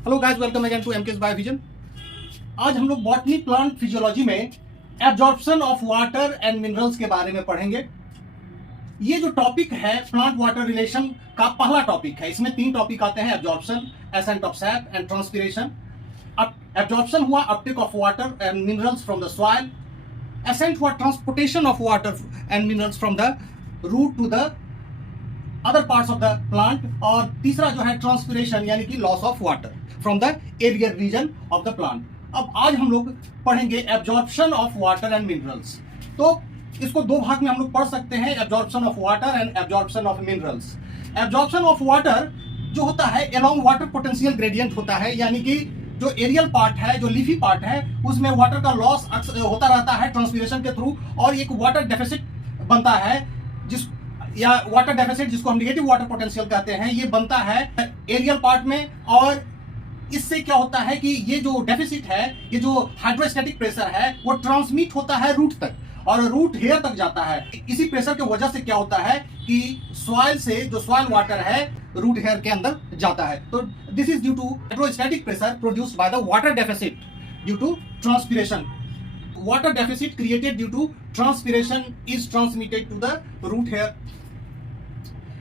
Hello guys, welcome again to MKS Biovision. आज हम लोग बॉटनी प्लांट फिजियोलॉजी में absorption of water and minerals के बारे में पढ़ेंगे। ये जो टॉपिक है प्लांट वाटर रिलेशन का पहला टॉपिक है। इसमें 3 टॉपिक आते हैं: absorption, ascent of sap and transpiration. Absorption हुआ uptake of water and minerals from the soil. Ascent हुआ transportation of water and minerals from the root to the other parts of the plant. और तीसरा जो है transpiration यानी कि loss of water from the aerial region of the plant. अब आज हम लोग पढ़ेंगे absorption of water and minerals. तो इसको 2 भाग में हम लोग पढ़ सकते हैं, absorption of water and absorption of minerals. Absorption of water जो होता है अलोंग वाटर पोटेंशियल ग्रेडियंट होता है, यानी कि जो एरियल पार्ट है, जो लीफी पार्ट है, उसमें वाटर का लॉस होता रहता है ट्रांसपिरेशन के थ्रू, और एक वाटर डेफिसिट बनता है या वाटर डेफिसिट जिसको हम नेगेटिव वाटर पोटेंशियल कहते हैं, ये बनता है एरियल पार्ट में। और इससे क्या होता है कि ये जो डेफिसिट है, ये जो हाइड्रोस्टैटिक प्रेशर है, वो ट्रांसमिट होता है रूट तक और रूट हेयर तक जाता है। इसी प्रेशर की वजह से क्या होता है कि सॉइल से जो सॉइल वाटर है रूट हेयर के अंदर जाता है। तो this is due to hydrostatic pressure produced by the water deficit due to transpiration. Water deficit created due to transpiration is transmitted to the root hair.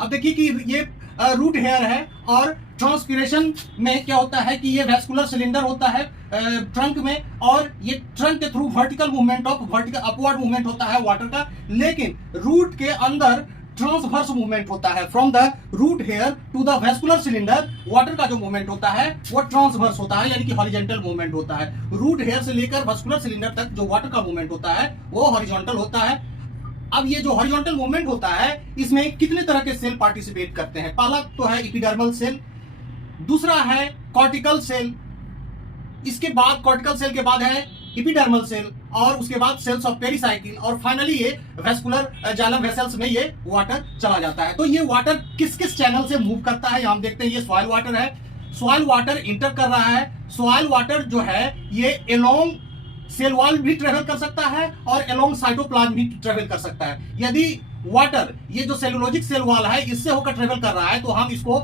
अब देखिए कि ये रूट हेयर है, और ट्रांसपिरेशन में क्या होता है कि ये वैस्कुलर सिलेंडर होता है ट्रंक में, और ये ट्रंक के through vertical movement upward movement होता है वाटर का। लेकिन रूट के अंदर ट्रांसवर्स मूवमेंट होता है, from the root hair to the vascular cylinder. Water का जो मूवमेंट होता है वो ट्रांसवर्स होता है, यानी कि हॉरिजॉन्टल मूवमेंट होता है। रूट हेयर से लेकर वैस्कुलर सिलेंडर तक जो वाटर का मूवमेंट होता है वो हॉरिजॉन्टल होता है। अब ये जो हॉरिजॉन्टल मूवमेंट होता है, इसमें कितने तरह के सेल पार्टिसिपेट करते हैं? पहला तो है एपिडर्मल सेल, दूसरा है कॉर्टिकल सेल, इसके बाद कॉर्टिकल सेल के बाद है एपिडर्मल सेल, और उसके बाद सेल्स ऑफ पेरिसाइकिल, और फाइनली ये वैस्कुलर जाइलम वेसल्स में ये वाटर चला जाता है। तो ये वाटर किस किस चैनल से मूव करता है हम देखते हैं। ये सॉइल वाटर है, सॉइल वाटर इंटर कर रहा है। सॉइल वाटर जो है ये अलोंग सेल वॉल भी ट्रेवल कर सकता है और अलोंग साइटोप्लाज्म भी ट्रेवल कर सकता है। यदि वाटर ये जो सेलुलोजिक सेल वॉल है इससे होकर ट्रेवल कर रहा है तो हम इसको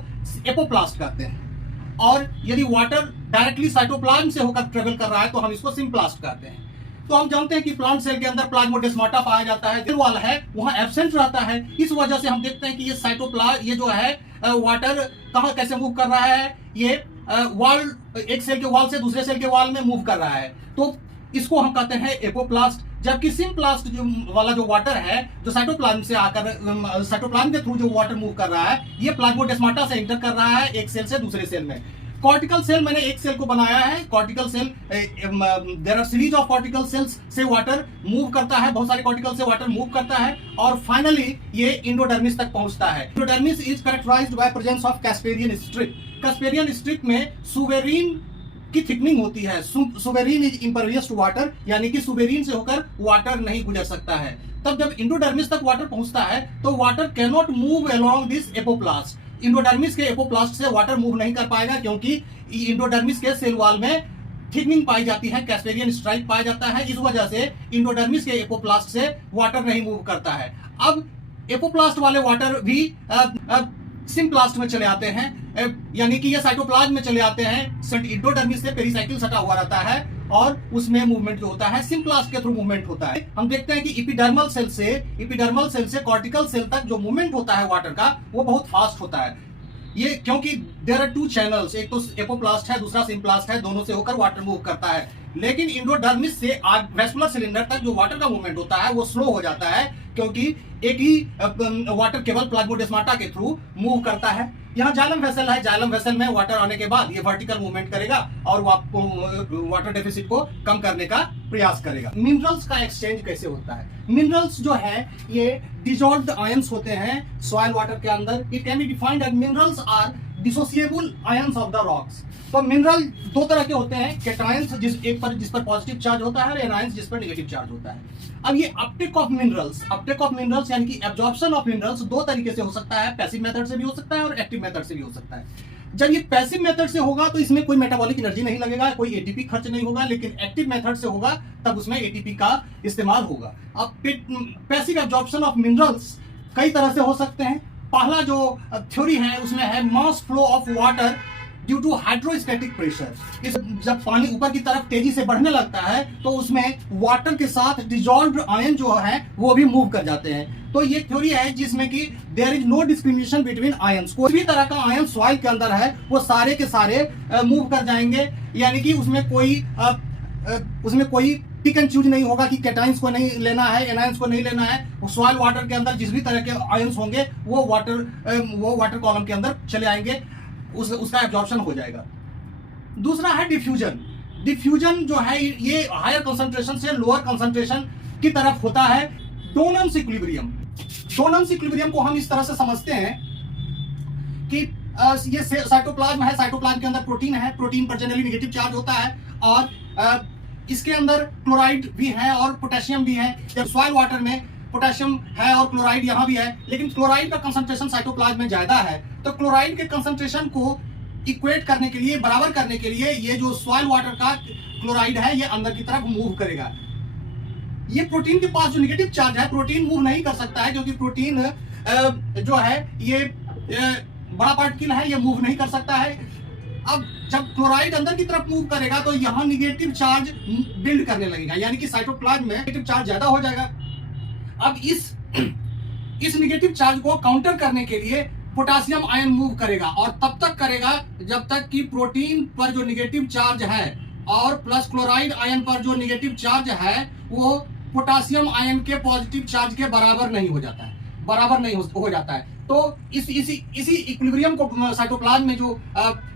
एपोप्लास्ट कहते हैं, और यदि वाटर डायरेक्टली साइटोप्लाज्म से होकर ट्रेवल कर रहा है तो हम इसको सिम्प्लास्ट कहते हैं। तो हम जानते हैं कि प्लांट सेल के अंदर प्लाज्मोडेस्माटा पाया जाता है, सेल वॉल है वहां एब्सेंट रहता है। इस वजह से हम देखते हैं कि ये साइटोप्लाज्म, ये जो है वाटर कहां कैसे मूव कर रहा है, ये वॉल, एक सेल के वॉल से दूसरे सेल के वॉल में मूव कर रहा है, तो इसको हम कहते हैं एपोप्लास्ट। जबकि सिम्प्लास्ट जो वाला जो वाटर है, जो साइटोप्लाज्म से आकर साइटोप्लाज्म के थ्रू जो वाटर मूव कर रहा है, ये प्लाज्मोडेस्माटा से एंटर कर रहा है एक सेल से दूसरे सेल में। कॉर्टिकल सेल, मैंने एक सेल को बनाया है cortical cell. There are series of cortical cells से वाटर मूव करता है, बहुत सारे कॉर्टिकल से वाटर मूव करता है, और फाइनली ये इंडोडर्मिस तक पहुंचता है। Endodermis is characterised by presence of Casparian strip. Casparian strip में सुबेरिन की थिकनिंग होती है। Suberin is impervious to water, यानी कि सुबेरिन से होकर वाटर नहीं गुजर सकता है। तब जब इंडोडर्मिस तक वाटर पहुंचता है तो water can not move along this apoplast. Endodermis के एपोप्लास्ट से वाटर मूव नहीं कर पाएगा, क्योंकि इंडोडर्मिस के सेल वॉल में थिकनिंग पाई जाती है, कैस्पेरियन स्ट्राइप पाया जाता है। इस वजह से इंडोडर्मिस के एपोप्लास्ट से वाटर नहीं मूव करता है। अब एपोप्लास्ट वाले वाटर भी सिम्प्लास्ट में चले आते हैं, यानी कि ये साइटोप्लाज्म में चले आते हैं। इंडोडर्मिस से पेरिसाइकिल सटा हुआ रहता है और उसमें मूवमेंट जो होता है सिम्प्लास्ट के थ्रू मूवमेंट होता है। हम देखते हैं कि एपिडर्मल सेल से कॉर्टिकल सेल तक जो मूवमेंट होता है वाटर का वो बहुत फास्ट होता है। ये क्योंकि देयर आर 2 चैनल्स, एक तो एपोप्लास्ट है दूसरा सिम्प्लास्ट है, दोनों से होकर वाटर मूव करता है। लेकिन इंडोडर्मिस से वैस्कुलर सिलेंडर तक जो वाटर का मूवमेंट होता है वो स्लो हो जाता है, क्योंकि एक ही वाटर केवल प्लाज्मोडेस्माटा के थ्रू मूव करता है। यहाँ जाइलम वेसल है, जाइलम वेसल में वाटर आने के बाद ये वर्टिकल मूवमेंट करेगा और वाटर डेफिसिट को कम करने का प्रयास करेगा। मिनरल्स का एक्सचेंज कैसे होता है? मिनरल्स जो है ये डिसॉल्व्ड आयंस होते हैं सॉइल वाटर के अंदर। It can be defined as minerals are dissociable ions of the rocks. तो मिनरल 2 तरह के होते हैं, कैटायंस जिस पर पॉजिटिव चार्ज होता है, और एनायंस जिस पर नेगेटिव चार्ज होता है। अब ये अपटेक ऑफ मिनरल्स यानी कि एब्जॉर्प्शन ऑफ मिनरल्स 2 तरीके से हो सकता है, पैसिव मेथड से भी हो सकता है और एक्टिव मेथड से भी हो सकता है। जब ये पैसिव मेथड से होगा तो इसमें कोई मेटाबॉलिक एनर्जी नहीं लगेगा, कोई एटीपी खर्च नहीं होगा, लेकिन एक्टिव मेथड से होगा तब उसमें एटीपी का इस्तेमाल होगा। अब पैसिव एब्जॉर्प्शन ऑफ मिनरल्स कई तरह से हो सकते हैं। पहला जो थ्योरी है उसमें है mass flow of water due to hydrostatic pressure. इस जब पानी ऊपर की तरफ तेजी से बढ़ने लगता है तो उसमें वाटर के साथ डिजॉल्व्ड आयन जो है वो भी मूव कर जाते हैं। तो ये थ्योरी है जिसमें कि there is no discrimination between ions. कोई भी तरह का आयन सॉइल के अंदर है वो सारे के सारे मूव कर जाएंगे, यानी कि उसमें कोई पिक एंड चूज नहीं होगा कि कैटाइंस को नहीं लेना है, एनायंस को नहीं लेना है। सॉइल वाटर के अंदर जिस भी तरह के आयंस होंगे वो वाटर कॉलम के अंदर चले आएंगे, उसका एब्जॉर्प्शन हो जाएगा। दूसरा है डिफ्यूजन। डिफ्यूजन जो है ये हायर कंसंट्रेशन से लोअर कंसंट्रेशन की तरफ होता है। डोनम्स इक्विलिब्रियम। डोनम्स इक्विलिब्रियम को हम इस तरह से समझते हैं कि ये साइटोप्लाज्म है, साइटोप्लाज्म के अंदर प्रोटीन है, प्रोटीन पर जनरली नेगेटिव चार्ज होता है और इसके अंदर क्लोराइड भी है और पोटेशियम भी है। जब सॉइल वाटर में पोटेशियम है और क्लोराइड यहाँ भी है, लेकिन क्लोराइड का कंसंट्रेशन साइटोप्लाज्म में ज्यादा है, तो क्लोराइड के कंसंट्रेशन को इक्वेट करने के लिए, बराबर करने के लिए ये जो सॉइल वाटर का क्लोराइड है ये अंदर की तरफ मूव करेगा। ये प्रोटीन के पास जो नेगेटिव चार्ज है, प्रोटीन मूव नहीं कर सकता है क्योंकि प्रोटीन जो है ये बड़ा पार्टिकल है, ये मूव नहीं कर सकता है। अब जब क्लोराइड अंदर की तरफ मूव करेगा तो यहाँ नेगेटिव चार्ज बिल्ड करने लगेगा, यानी कि साइटोप्लाज्म में नेगेटिव चार्ज ज्यादा हो जाएगा। अब इस नेगेटिव चार्ज को काउंटर करने के लिए पोटेशियम आयन मूव करेगा और तब तक करेगा जब तक कि प्रोटीन पर जो नेगेटिव चार्ज है और प्लस क्लोराइड आयन पर जो नेगेटिव चार्ज है वो पोटेशियम आयन के पॉजिटिव चार्ज के बराबर नहीं हो जाता है, बराबर नहीं हो जाता है। तो इसी इक्विलिब्रियम को साइटोप्लाज्म में जो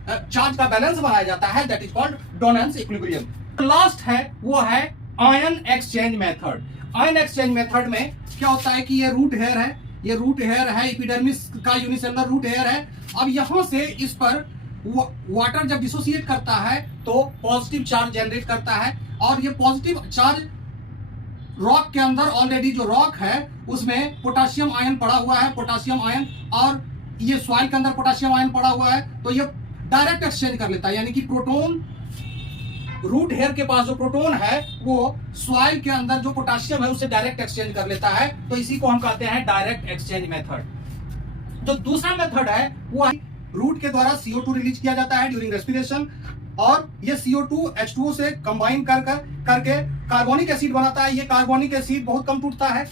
चार्ज का बैलेंस बनाया जाता है that is called Donnan's equilibrium. Last है वो है ion exchange method. Ion exchange method में क्या होता है कि ये रूट हेयर है, ये रूट हेयर है, एपिडर्मिस का यूनिसेलुलर रूट हेयर है। अब यहां से इस पर वाटर जब डिसोसिएट करता है तो पॉजिटिव चार्ज जनरेट करता है और ये पॉजिटिव चार्ज रॉक के अंदर ऑलरेडी जो रॉक है उसमें पोटेशियम आयन पड़ा हुआ है, पोटेशियम आयन, और ये सॉइल के अंदर पोटेशियम आयन पड़ा हुआ है, तो ये डायरेक्ट एक्सचेंज कर लेता है, यानी कि प्रोटोन रूट हेयर के पास जो प्रोटोन है वो सॉइल के अंदर जो पोटेशियम है उससे डायरेक्ट एक्सचेंज कर लेता है। तो इसी को हम कहते हैं डायरेक्ट एक्सचेंज मेथड। जो दूसरा मेथड है वो रूट के द्वारा CO2 रिलीज किया जाता है ड्यूरिंग रेस्पिरेशन और ये CO2 H2O से कंबाइन करके कार्बोनिक एसिड बनाता है। ये कार्बोनिक एसिड बहुत कम टूटता है,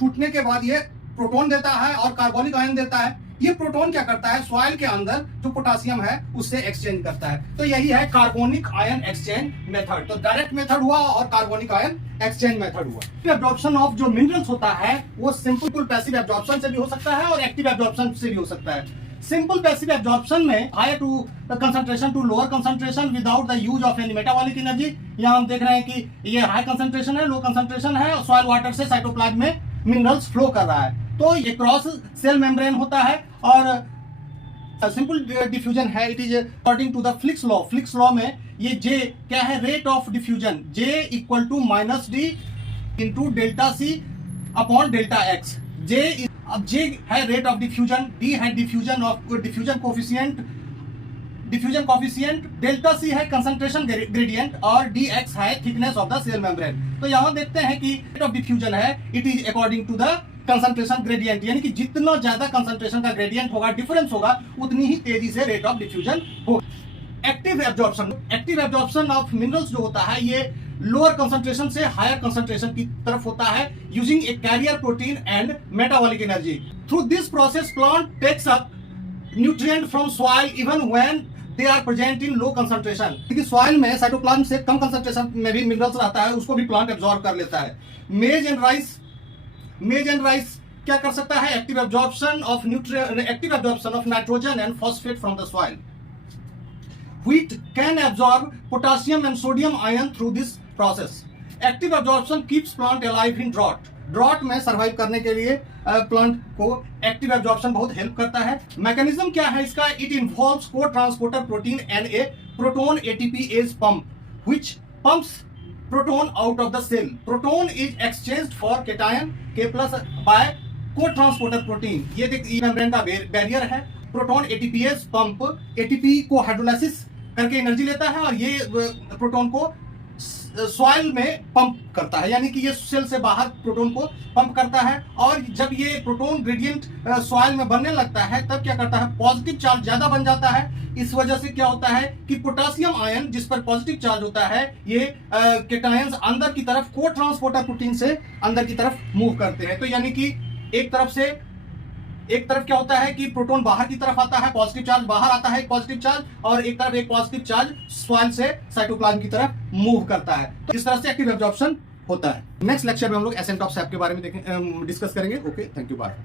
टूटने के बाद ये प्रोटॉन देता है और कार्बोनिक आयन देता है। ये प्रोटॉन क्या करता है, सॉइल के अंदर जो पोटेशियम है उससे एक्सचेंज करता है। तो यही है कार्बोनिक आयन एक्सचेंज मेथड। तो डायरेक्ट मेथड हुआ और कार्बोनिक आयन एक्सचेंज मेथड हुआ। एब्जॉर्प्शन ऑफ जो मिनरल्स होता है वो सिंपल पैसिव एब्जॉर्प्शन से भी हो सकता है और एक्टिव एब्जॉर्प्शन से भी हो सकता है। सिंपल पैसिव एब्जॉर्प्शन में higher to concentration to lower concentration without the use of any metabolic energy. यहाँ हम देख रहे हैं कि ये हाई कंसंट्रेशन है, लो कंसंट्रेशन है और सॉइल वाटर से साइटोप्लाज्म में मिनरल्स फ्लो कर रहा है। तो ये क्रॉस सेल मेम्ब्रेन होता है और सिंपल डिफ्यूजन है। It is according to the Fick's law. Fick's law में ये J क्या है, rate of diffusion, J equal to -D into delta C upon delta X। अब J है रेट ऑफ डिफ्यूजन, D है डिफ्यूजन कोफिशिएंट, डेल्टा C है concentration gradient और dx है thickness of the cell membrane. तो यहाँ देखते हैं कि रेट ऑफ डिफ्यूजन है it is according to the concentration gradient, यानी कि जितना ज्यादा कंसंट्रेशन का ग्रेडियंट होगा, डिफरेंस होगा, उतनी ही तेजी से रेट ऑफ डिफ्यूजन होगा। एक्टिव एब्जॉर्प्शन ऑफ मिनरल्स जो होता है ये लोअर कंसंट्रेशन से हायर कंसंट्रेशन की तरफ होता है using a carrier protein and metabolic energy. Through this process plant takes up nutrient from soil even when they are present in low concentration. क्योंकि सॉइल में साइटोप्लाज्म से कम कंसंट्रेशन में भी मिनरल्स रहता है, उसको भी प्लांट एब्जॉर्ब कर लेता है। मेज एंड राइस क्या कर सकता है, active absorption of nitrogen and phosphate from the soil. Wheat can absorb potassium and sodium ion through this process. Active absorption keeps plant alive in drought. Drought में survive करने के लिए प्लांट को active absorption बहुत help करता है। Mechanism क्या है इसका, it involves cotransporter protein and a proton ATPase pump which pumps proton out of the cell. Proton is exchanged for cation K+ by cotransporter protein. ये देखिए membrane का barrier है। Proton ATPase pump ATP को hydrolysis करके एनर्जी लेता है और ये प्रोटोन को सॉइल में पंप करता है, यानी कि ये सेल से बाहर प्रोटॉन को पंप करता है। और जब ये प्रोटॉन ग्रेडियंट सॉइल में बनने लगता है तब क्या करता है, पॉजिटिव चार्ज ज्यादा बन जाता है। इस वजह से क्या होता है कि पोटेशियम आयन जिस पर पॉजिटिव चार्ज होता है, ये केटायंस अंदर की तरफ को ट्रांसपोर्टर प्रोटीन से अंदर की तरफ मूव करते हैं। तो यानी कि एक तरफ क्या होता है कि प्रोटॉन बाहर की तरफ आता है, पॉजिटिव चार्ज बाहर आता है, एक पॉजिटिव चार्ज, और एक तरफ एक पॉजिटिव चार्ज सॉइल से साइटोप्लाज्म की तरफ मूव करता है। तो इस तरह से एक्टिव एब्जॉर्प्शन होता है। नेक्स्ट लेक्चर में हम लोग एसेंट ऑफ सैप के बारे में डिस्कस करेंगे। Okay, thank you, bye.